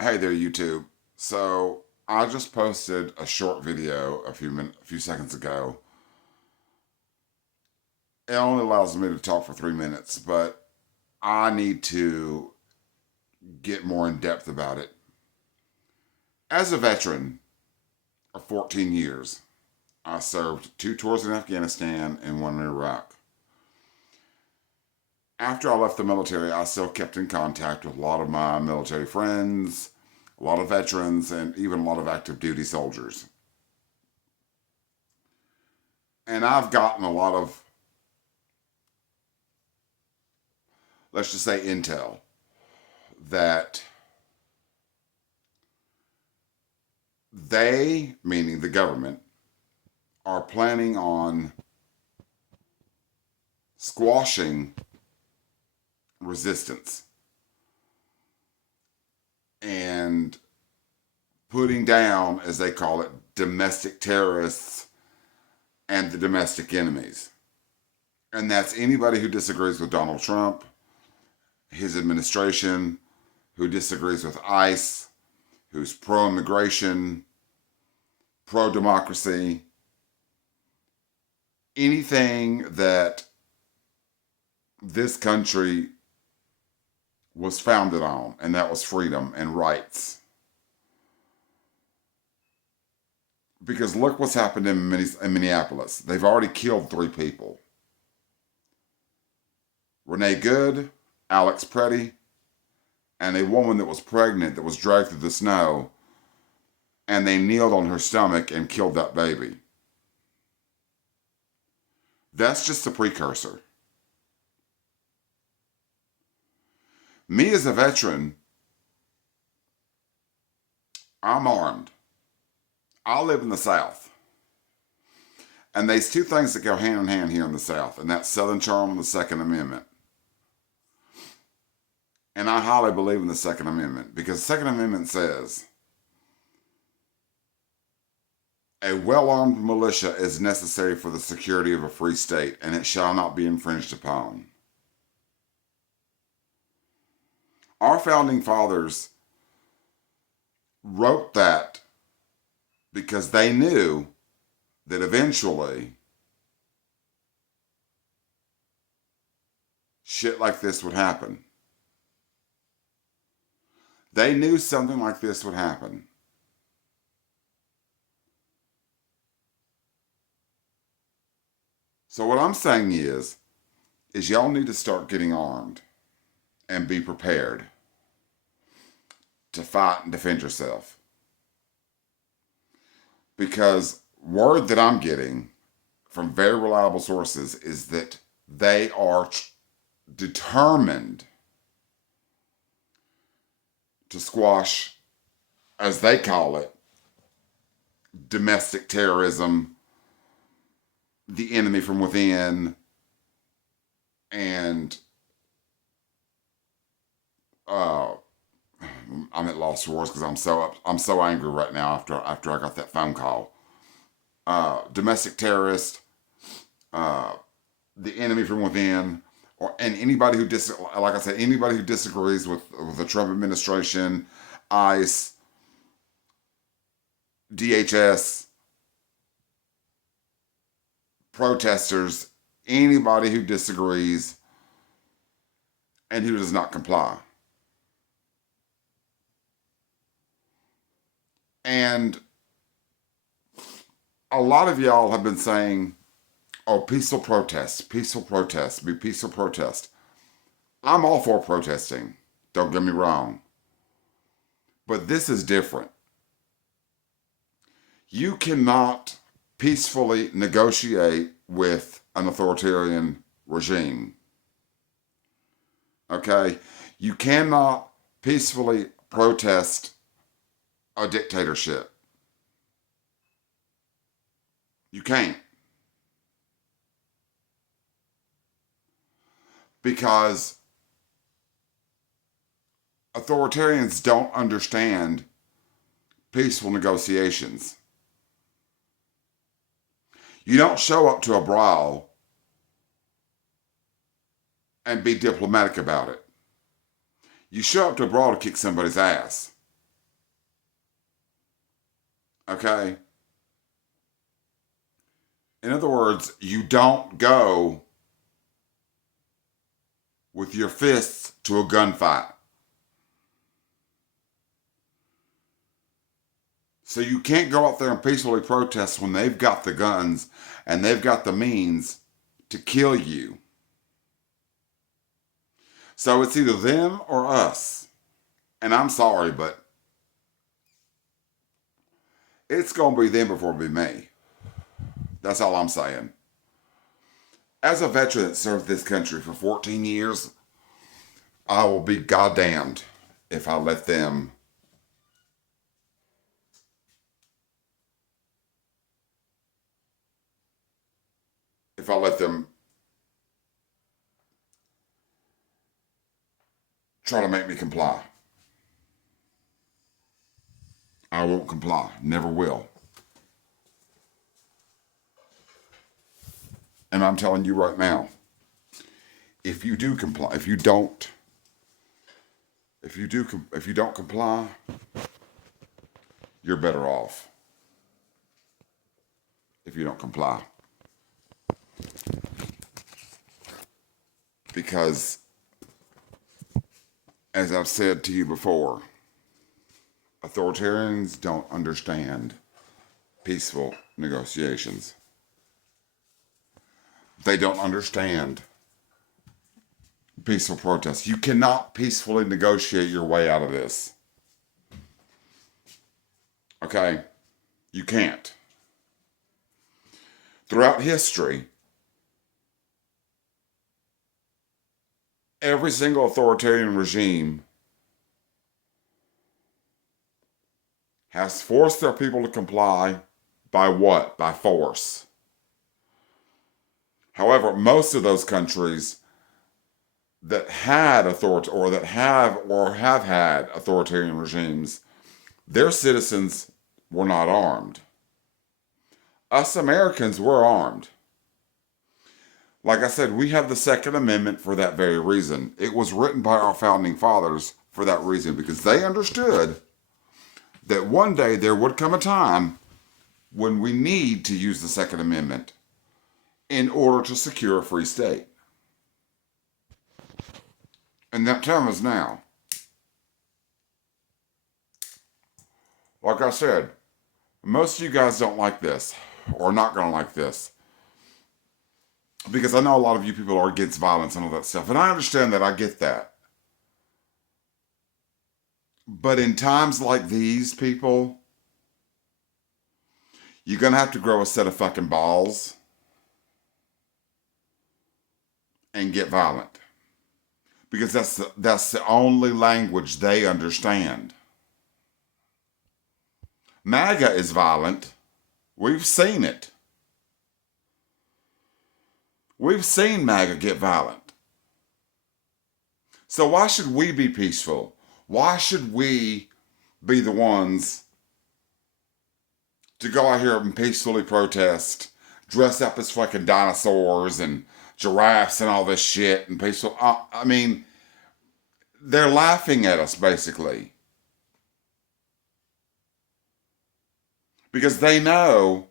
Hey there, YouTube. So I just posted a short video a few seconds ago. It only allows me to talk for 3 minutes, but I need to get more in depth about it. As a veteran of 14 years, I served 2 tours in Afghanistan and one in Iraq. After I left the military, I still kept in contact with a lot of my military friends, a lot of veterans, and even a lot of active duty soldiers. And I've gotten a lot of, let's just say, intel that they, meaning the government, are planning on squashing resistance and putting down, as they call it, domestic terrorists and the domestic enemies. And that's anybody who disagrees with Donald Trump, his administration, who disagrees with ICE, who's pro immigration, pro democracy, anything that this country was founded on, and that was freedom and rights. Because look what's happened in Minneapolis. They've already killed 3 people: Renee Good, Alex Preddy, and a woman that was pregnant that was dragged through the snow, and they kneeled on her stomach and killed that baby. That's just a precursor. Me as a veteran, I'm armed. I live in the South. And there's 2 things that go hand in hand here in the South, and that's Southern Charm and the Second Amendment. And I highly believe in the Second Amendment because the Second Amendment says a well-armed militia is necessary for the security of a free state, and it shall not be infringed upon. Our founding fathers wrote that because they knew that eventually shit like this would happen. They knew something like this would happen. So what I'm saying is y'all need to start getting armed and be prepared to fight and defend yourself. Because word that I'm getting from very reliable sources is that they are determined to squash, as they call it, domestic terrorism, the enemy from within, and I'm at lost for words because I'm so angry right now after I got that phone call. Domestic terrorist, the enemy from within, and anybody who like I said, anybody who disagrees with the Trump administration, ICE, DHS, protesters, anybody who disagrees and who does not comply. And a lot of y'all have been saying, oh, peaceful protests, be peaceful protest. I'm all for protesting, don't get me wrong. But this is different. You cannot peacefully negotiate with an authoritarian regime. Okay? You cannot peacefully protest a dictatorship. You can't. Because authoritarians don't understand peaceful negotiations. You don't show up to a brawl and be diplomatic about it. You show up to a brawl to kick somebody's ass. Okay? In other words, you don't go with your fists to a gunfight. So you can't go out there and peacefully protest when they've got the guns and they've got the means to kill you. So it's either them or us. And I'm sorry, but it's going to be them before it be me. That's all I'm saying. As a veteran that served this country for 14 years, I will be goddamned if I let them try to make me comply. I won't comply. Never will. And I'm telling you right now, if you do comply, if you don't comply, you're better off. If you don't comply. Because as I've said to you before, authoritarians don't understand peaceful negotiations. They don't understand peaceful protests. You cannot peacefully negotiate your way out of this. Okay? You can't. Throughout history, every single authoritarian regime has forced their people to comply by what? By force. However, most of those countries that had have had authoritarian regimes, their citizens were not armed. Us Americans were armed. Like I said, we have the Second Amendment for that very reason. It was written by our founding fathers for that reason, because they understood that one day there would come a time when we need to use the Second Amendment in order to secure a free state. And that time is now. Like I said, most of you guys don't like this, or not going to like this, because I know a lot of you people are against violence and all that stuff, and I understand that. I get that. But in times like these, people, you're going to have to grow a set of fucking balls and get violent. Because that's the only language they understand. MAGA is violent. We've seen it. We've seen MAGA get violent. So why should we be peaceful? Why should we be the ones to go out here and peacefully protest, dress up as fucking dinosaurs and giraffes and all this shit and peaceful? I mean, they're laughing at us basically. Because they know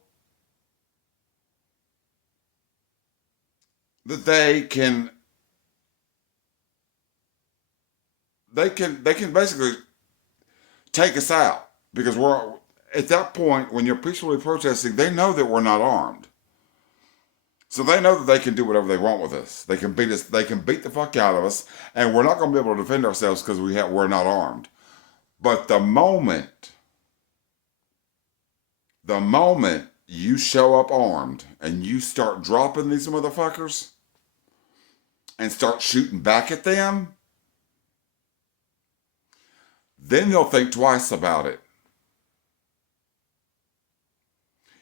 that they can basically take us out, because we're at that point when you're peacefully protesting, they know that we're not armed. So they know that they can do whatever they want with us. They can beat us, they can beat the fuck out of us, and we're not going to be able to defend ourselves because we're not armed. But the moment you show up armed and you start dropping these motherfuckers and start shooting back at them, then they'll think twice about it.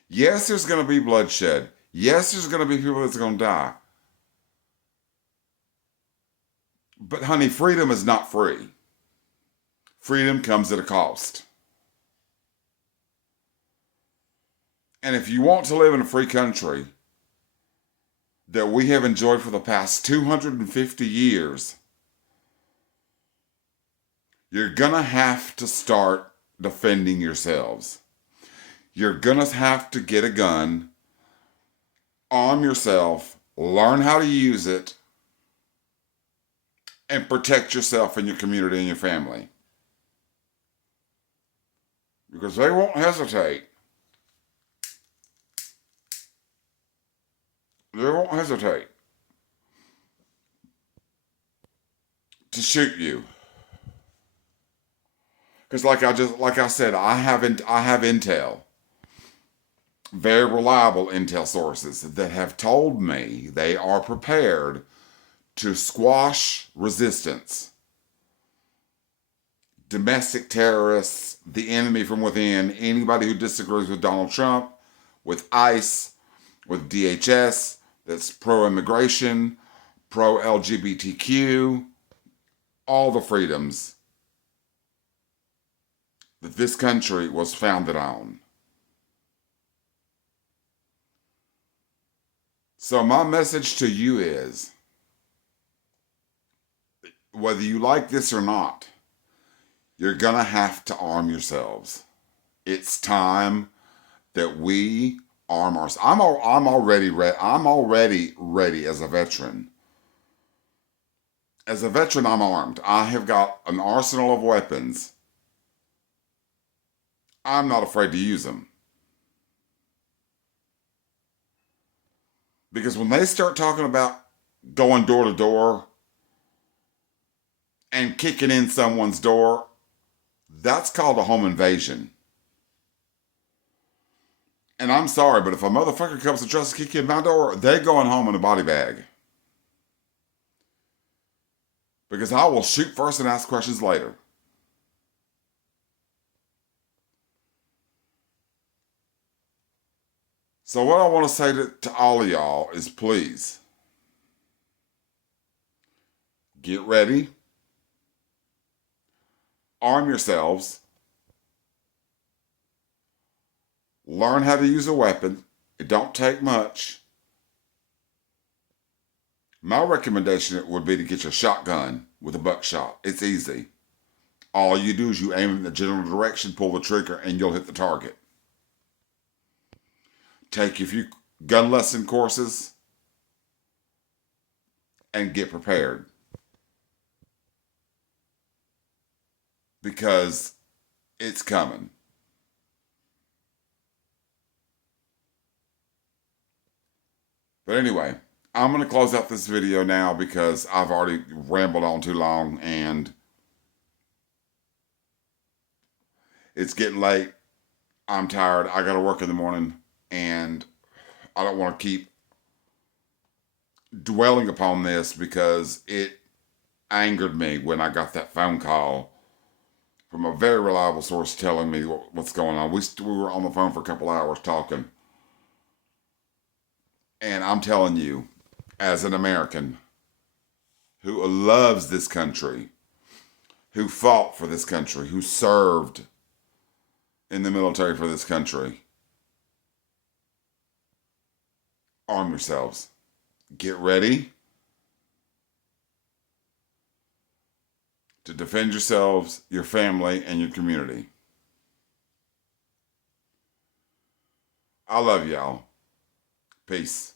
Yes, there's going to be bloodshed. Yes, there's going to be people that's going to die. But honey, freedom is not free. Freedom comes at a cost. And if you want to live in a free country that we have enjoyed for the past 250 years, you're going to have to start defending yourselves. You're going to have to get a gun, arm yourself, learn how to use it, and protect yourself and your community and your family. Because they won't hesitate. They won't hesitate to shoot you. Because like I said, I have intel, very reliable intel sources that have told me they are prepared to squash resistance, domestic terrorists, the enemy from within, anybody who disagrees with Donald Trump, with ICE, with DHS, that's pro-immigration, pro-LGBTQ, all the freedoms that this country was founded on. So my message to you is, whether you like this or not, you're gonna have to arm yourselves. It's time that we arm ourselves. I'm already ready. I'm already ready as a veteran. As a veteran, I'm armed. I have got an arsenal of weapons. I'm not afraid to use them. Because when they start talking about going door to door and kicking in someone's door, that's called a home invasion. And I'm sorry, but if a motherfucker comes and tries to kick in my door, they're going home in a body bag. Because I will shoot first and ask questions later. So what I want to say to all of y'all is, please get ready, arm yourselves, learn how to use a weapon. It don't take much. My recommendation would be to get your shotgun with a buckshot. It's easy. All you do is you aim in the general direction, pull the trigger, and you'll hit the target. Take a few gun lesson courses and get prepared. Because it's coming. But anyway, I'm going to close out this video now because I've already rambled on too long and it's getting late. I'm tired. I got to work in the morning and I don't want to keep dwelling upon this because it angered me when I got that phone call from a very reliable source telling me what's going on. We were on the phone for a couple hours talking. And I'm telling you, as an American who loves this country, who fought for this country, who served in the military for this country, arm yourselves. Get ready to defend yourselves, your family, and your community. I love y'all. Peace.